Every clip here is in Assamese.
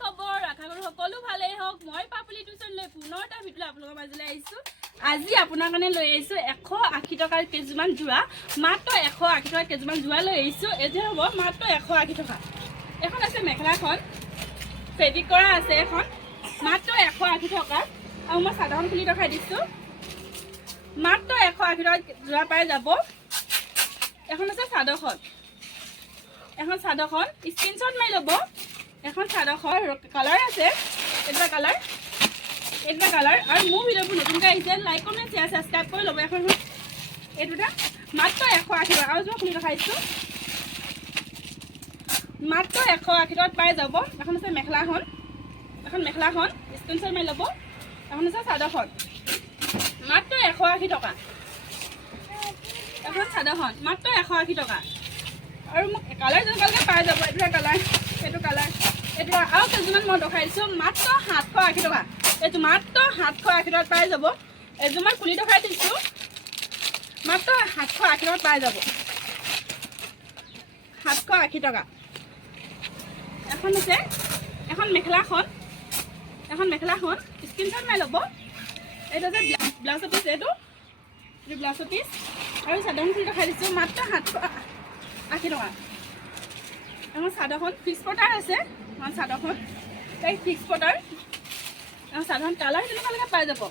খবৰ আশা কৰো সকলো ভালেই হওক মই পাপুলি টিউচন লৈ পুনৰ এটা ভিডিঅ আপোনালোকৰ মাজলৈ আহিছো আজি আপোনাৰ কাৰণে লৈ আহিছো 180 টকাৰ কেজিমান জোৰা মাত্ৰ 180 টকাৰ কেজিমান জোৰা লৈ আহিছো এজে হ'ব মাত্ৰ 180 টকা এখন আছে মেখেলাখন ফেব্ৰিক কৰা আছে এখন মাত্ৰ 180 টকা আৰু মই সাধাৰণ খুলি দেখাই দিছো মাত্ৰ 180 টকা জোৰা পাই যাব এখন আছে সাধাৰণ এখন সাধাৰণ স্ক্ৰিনশ্বট মাৰি ল'ব এখন সাধাৰণ কালাৰ আছে এটা কালাৰ আৰু মোৰ ভিডিঅ'বোৰ নতুনকৈ আহিছে লাইক কমেণ্ট শ্বেয়াৰ ছাবস্ক্ৰাইব কৰি ল'ব এখন এইটোটা মাত্ৰ 180 টকা আৰু মই খুলি দেখাইছোঁ মাত্ৰ 180 টকাত পাই যাব এখন আছে মেখেলাখন স্ক্ৰিনশ্বট মাৰি ল'ব এখন আছে সাধাৰণ মাত্ৰ 180 টকা এখন সাধাৰণ মাত্ৰ 180 টকা আৰু মোক কালাৰ যেনেকৈ পাই যাব এইটো কালাৰ এইটো আৰু কেইযোৰমান মই দেখাইছোঁ মাত্ৰ 780 টকা এইটো মাত্ৰ 780 টকাত পাই যাব এযোৰ মই খুলি দেখাই দিছোঁ মাত্ৰ 780 টকাত পাই যাব 780 টকা এখন আছে এখন মেখেলাখন স্ক্ৰিনশ্বট মাৰি ল'ব এইটো যে ব্লাউজৰ পিচ এইটো ব্লাউজৰ পিচ আৰু চাদৰখন খুলি দেখাই দিছোঁ মাত্ৰ 780 টকা এখন চাদৰখন ফিক্স পটাৰ আছে এখন চাদৰখন তাই ফিক্স পটাৰ এখন চাদৰখন কালাৰ তেনেকুৱালৈকে পাই যাব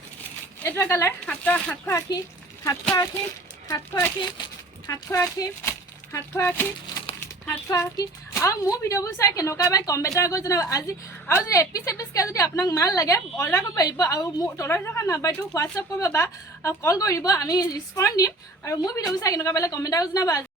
এইটো কালাৰ 780 আৰু মোৰ ভিডিঅ'বোৰ চাই কেনেকুৱা বাই কম্পিউটাৰ কৰি জনাব আজি আৰু যদি এপিচকৈ যদি আপোনাক মাল লাগে অৰ্ডাৰ কৰিব পাৰিব আৰু মোৰ তলত থকা নাম্বাৰটো হোৱাটছআপ কৰিব বা কল কৰিব আমি ৰেছপন্স দিম আৰু মোৰ ভিডিঅ'বোৰ চাই কেনেকুৱা পালে কম্পিউটাৰ কৰি জনাব